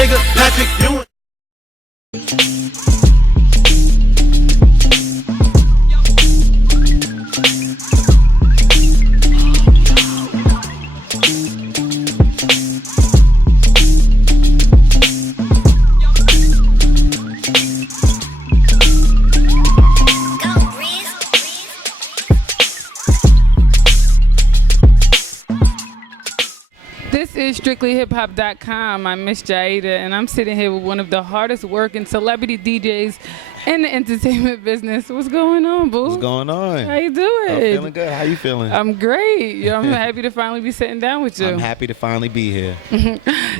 nigga Patrick Ewing. This is StrictlyHipHop.com. I'm Miss Jayyiah, and I'm sitting here with one of the hardest working celebrity DJs in the entertainment business. What's going on, Boo? What's going on? How you doing? I'm feeling good. How you feeling? I'm great. Yo, I'm happy to finally be sitting down with you. I'm happy to finally be here.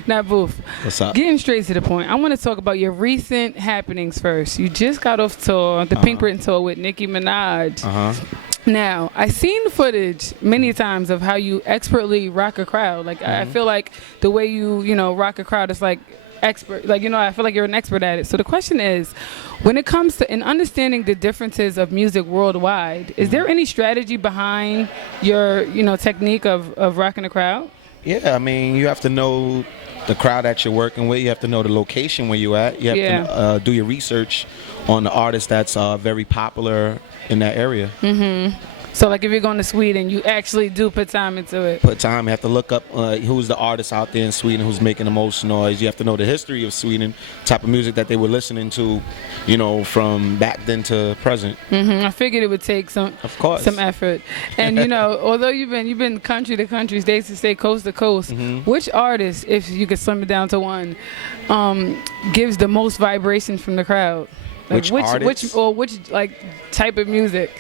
Now, Boof, what's up? Getting straight to the point, I want to talk about your recent happenings first. You just got off tour, the Picquant tour with Nicki Minaj. Now, I've seen footage many times of how you expertly rock a crowd. Like, I feel like the way you rock a crowd is like expert. Like, I feel like you're an expert at it. So the question is, when it comes to in understanding the differences of music worldwide, is there any strategy behind your, technique of rocking a crowd? Yeah, I mean, you have to know the crowd that you're working with. You have to know the location where you're at. You have to do your research on the artist that's very popular in that area. So, like, if you're going to Sweden, you actually do put time into it. Put time. You have to look up who's the artist out there in Sweden who's making the most noise. You have to know the history of Sweden, type of music that they were listening to, from back then to present. I figured it would take some effort. And although you've been country to country, state to state, coast to coast, which artist, if you could slim it down to one, gives the most vibration from the crowd? Like, which like type of music?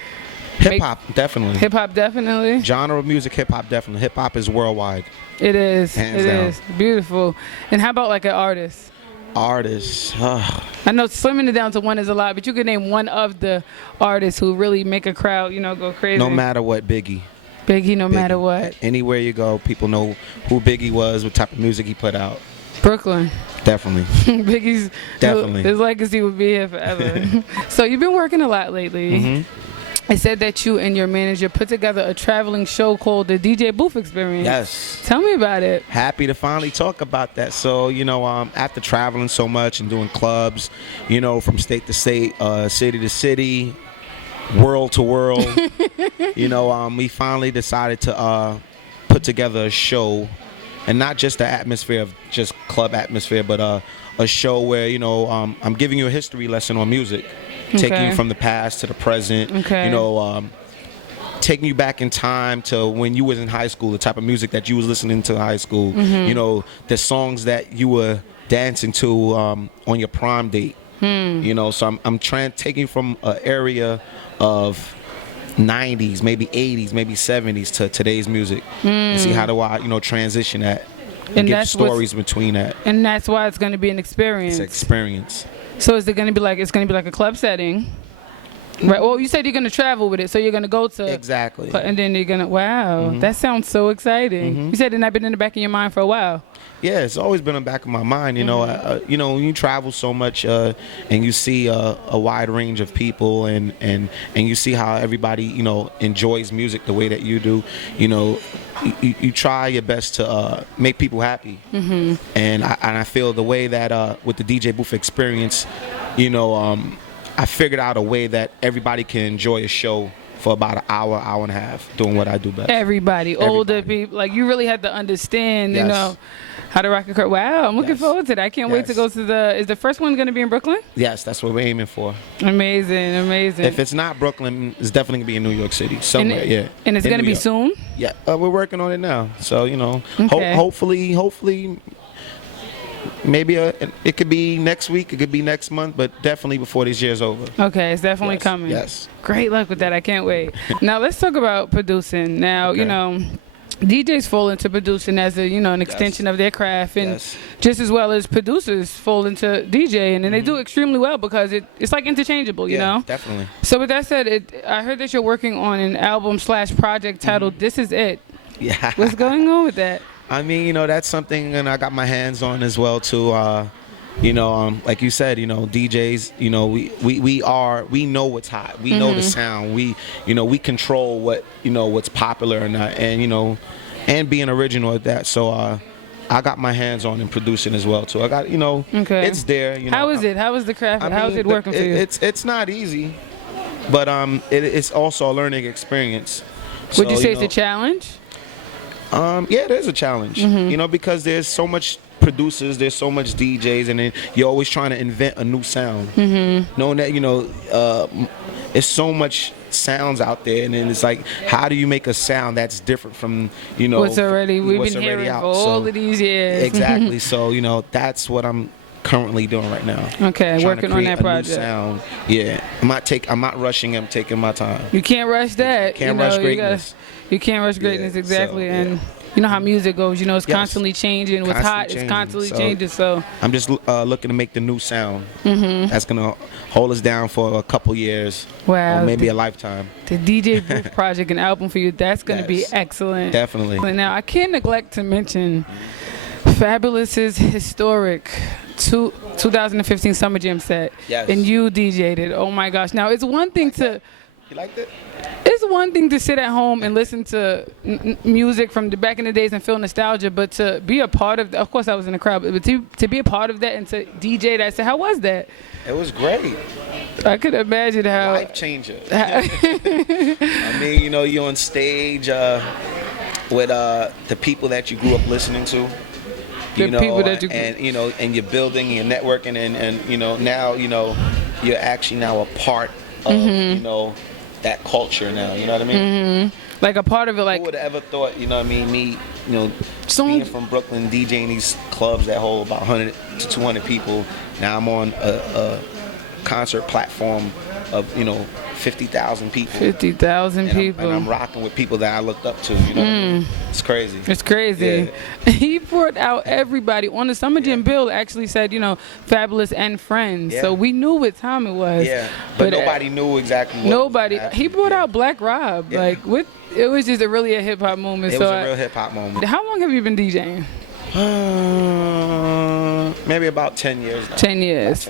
Hip hop, definitely. Hip hop, definitely. Genre of music, hip hop, definitely. Hip hop is worldwide. It is. Hands down. Is beautiful. And how about like an artist? Artists. I know slimming it down to one is a lot, but you could name one of the artists who really make a crowd, go crazy. No matter what, Biggie. Biggie, no matter what. Anywhere you go, people know who Biggie was, what type of music he put out. Brooklyn. Definitely. Biggie's definitely. His legacy would be here forever. So you've been working a lot lately. I said that you and your manager put together a traveling show called the DJ Boof Experience. Yes. Tell me about it. Happy to finally talk about that. So, after traveling so much and doing clubs, from state to state, city to city, world to world, we finally decided to put together a show, and not just the atmosphere of just club atmosphere, but a show where, I'm giving you a history lesson on music. Taking you from the past to the present, taking you back in time to when you was in high school, the type of music that you was listening to in high school, the songs that you were dancing to on your prom date, so I'm trying taking from an area of 90s, maybe 80s, maybe 70s to today's music, and see how do I, transition that and get stories between that. And that's why it's going to be an experience. It's an experience. So is it going to be like a club setting? Right. Well, you said you're going to travel with it, so you're going to go to exactly, and then you're going to that sounds so exciting. You said it's been in the back of your mind for a while. Yeah, it's always been in the back of my mind. When you travel so much and you see a wide range of people and you see how everybody enjoys music the way that you do. You try your best to make people happy, and I feel the way that with the DJ Boof Experience, I figured out a way that everybody can enjoy a show for about an hour and a half, doing what I do best. Everybody, older people, like you really had to understand, how to rock a crowd. Wow, I'm looking forward to that. I can't wait to go to is the first one going to be in Brooklyn? Yes, that's what we're aiming for. Amazing. If it's not Brooklyn, it's definitely going to be in New York City, somewhere, And it's going to be soon? Yeah, we're working on it now. So, hopefully, maybe it could be next week, it could be next month, but definitely before this year's over. Okay, it's definitely coming. Yes. Great luck with that. I can't wait. Now let's talk about producing. Now, DJs fall into producing as an extension of their craft, and just as well as producers fall into DJing, and they do extremely well because it's like interchangeable, you know? Definitely. So with that said, I heard that you're working on an album/project titled This Is It. Yeah. What's going on with that? I mean, that's something, and I got my hands on as well too. Like you said, DJs, we know what's hot. We know the sound. We control what's popular and not, and being original at that. So I got my hands on in producing as well too. I got, Okay. it's there. How is it? How is the craft? How is it working for you? It's not easy, but it's also a learning experience. Would you say it's a challenge? Yeah, it is a challenge. Because there's so much producers, there's so much DJs, and then you're always trying to invent a new sound. Knowing that there's so much sounds out there, and then it's like, how do you make a sound that's different from what's already we've been hearing for all of these years? Exactly. So that's what I'm currently doing right now. Okay, working on that project. Sound. Yeah, I'm not rushing. I'm taking my time. You can't rush that. Can't rush greatness. You can't rush greatness, exactly. So, and you know how music goes. It's constantly changing. What's hot is constantly changing. So I'm just looking to make the new sound that's gonna hold us down for a couple years. Wow. Or maybe a lifetime. The DJ Boof project and album for you, that's gonna be excellent. Definitely. Now I can't neglect to mention Fabolous's historic 2015 Summer Jam set. Yes. And you DJ'd it. Oh my gosh. Now it's one thing to. You liked it? It's one thing to sit at home and listen to music from the back in the days and feel nostalgia, but to be a part of course I was in the crowd, but to be a part of that and to DJ that, so how was that? It was great. I could imagine how. Life changer. I mean, you're on stage with the people that you grew up listening to. People that you and you're building, you're networking, and now you're actually now a part of that culture now. You know what I mean? Like a part of it. Like, who would have ever thought? Me, being from Brooklyn, DJing these clubs that hold about 100 to 200 people. Now I'm on a concert platform of 50,000 people. 50,000 people. And I'm rocking with people that I looked up to. You know what I mean? It's crazy. It's crazy. Yeah. He brought out everybody. On the Summer Jam bill actually said, Fabolous and friends. Yeah. So we knew what time it was. Yeah. But nobody knew exactly what. Nobody. He brought out Black Rob. Yeah. It was just really a hip hop moment. It was a real hip hop moment. How long have you been DJing? Maybe about 10 years now. 10 years.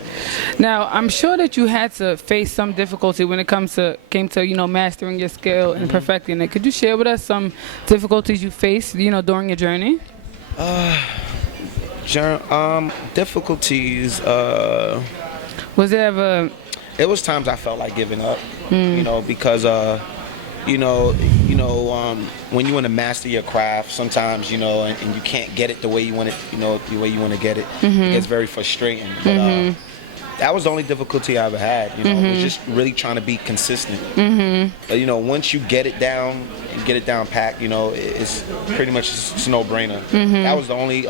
Now, I'm sure that you had to face some difficulty when it came to mastering your skill and perfecting it. Could you share with us some difficulties you faced, during your journey? Difficulties. Was there ever? It was times I felt like giving up. Because when you want to master your craft, sometimes and you can't get it the way you want it, the way you want to get it, it gets very frustrating. But that was the only difficulty I ever had. Was just really trying to be consistent. But once you get it down, packed, it's pretty much it's a no-brainer. That was the only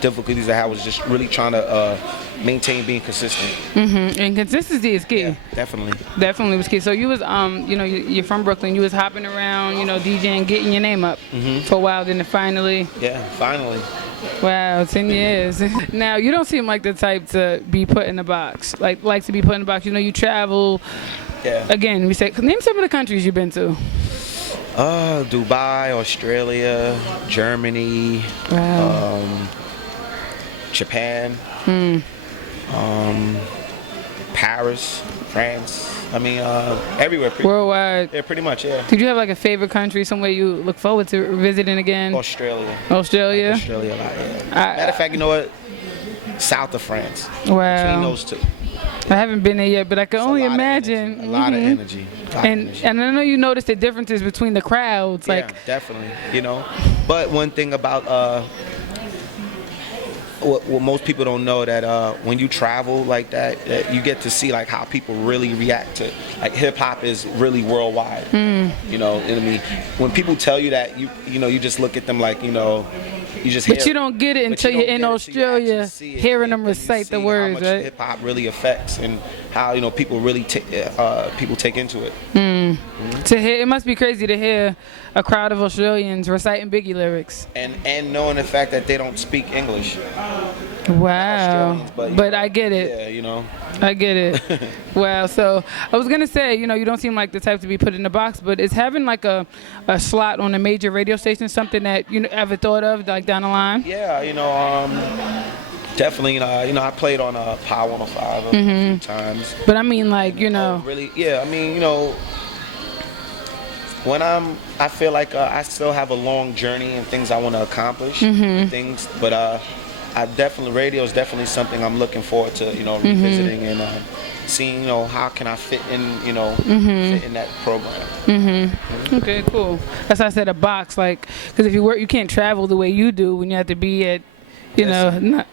difficulties I had, was just really trying to maintain being consistent. And consistency is key. Yeah, definitely. Definitely was key. So you was you're from Brooklyn. You was hopping around, DJing, getting your name up for a while. Then finally. Yeah, finally. Wow, 10 years. Now you don't seem like the type to be put in a box. Like to be put in a box. You travel. Yeah. Again, we say name some of the countries you've been to. Dubai, Australia, Germany, Japan, Paris, France. I mean, everywhere. Worldwide. Yeah, pretty much, yeah. Did you have like a favorite country, somewhere you look forward to visiting again? Australia. Australia? Like Australia a lot, yeah. Matter of fact, you know what? South of France. Wow. Between those two. I haven't been there yet, but I can only imagine. A lot of energy. And I know you noticed the differences between the crowds. Yeah, definitely. But one thing about what most people don't know, that when you travel like that, you get to see like how people really react to, like, hip hop is really worldwide. You know what I mean? When people tell you that, you just look at them like, you just hear. But you don't get it until you're in Australia, hearing them recite the words, how much right? hip hop really affects, and how people really people take into it. To hear, it must be crazy to hear a crowd of Australians reciting Biggie lyrics. And knowing the fact that they don't speak English. Wow. But I get it. Yeah, I get it. Wow. So I was gonna say, you don't seem like the type to be put in a box, but is having like a slot on a major radio station something that you ever thought of, like down the line? Yeah, definitely. I played on Power 105 a few times. But I mean, like, really, yeah. I mean, When I feel like I still have a long journey and things I want to accomplish, and things, but radio is definitely something I'm looking forward to, revisiting and seeing, how can I fit in, fit in that program. Okay, cool. That's why I said a box, like, because if you work, you can't travel the way you do when you have to be at, not.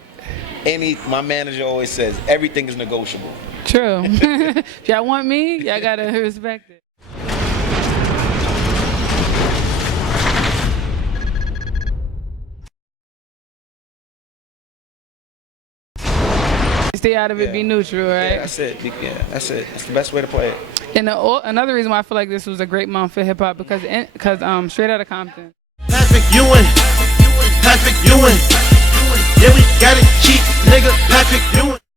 My manager always says everything is negotiable. True. If y'all want me, y'all gotta respect it. Stay out of it, be neutral, right? Yeah, that's it. Yeah, that's it. That's the best way to play it. And another reason why I feel like this was a great month for hip hop because Straight Outta Compton. Patrick Ewing. Yeah, we got it cheap, nigga. Patrick Ewing.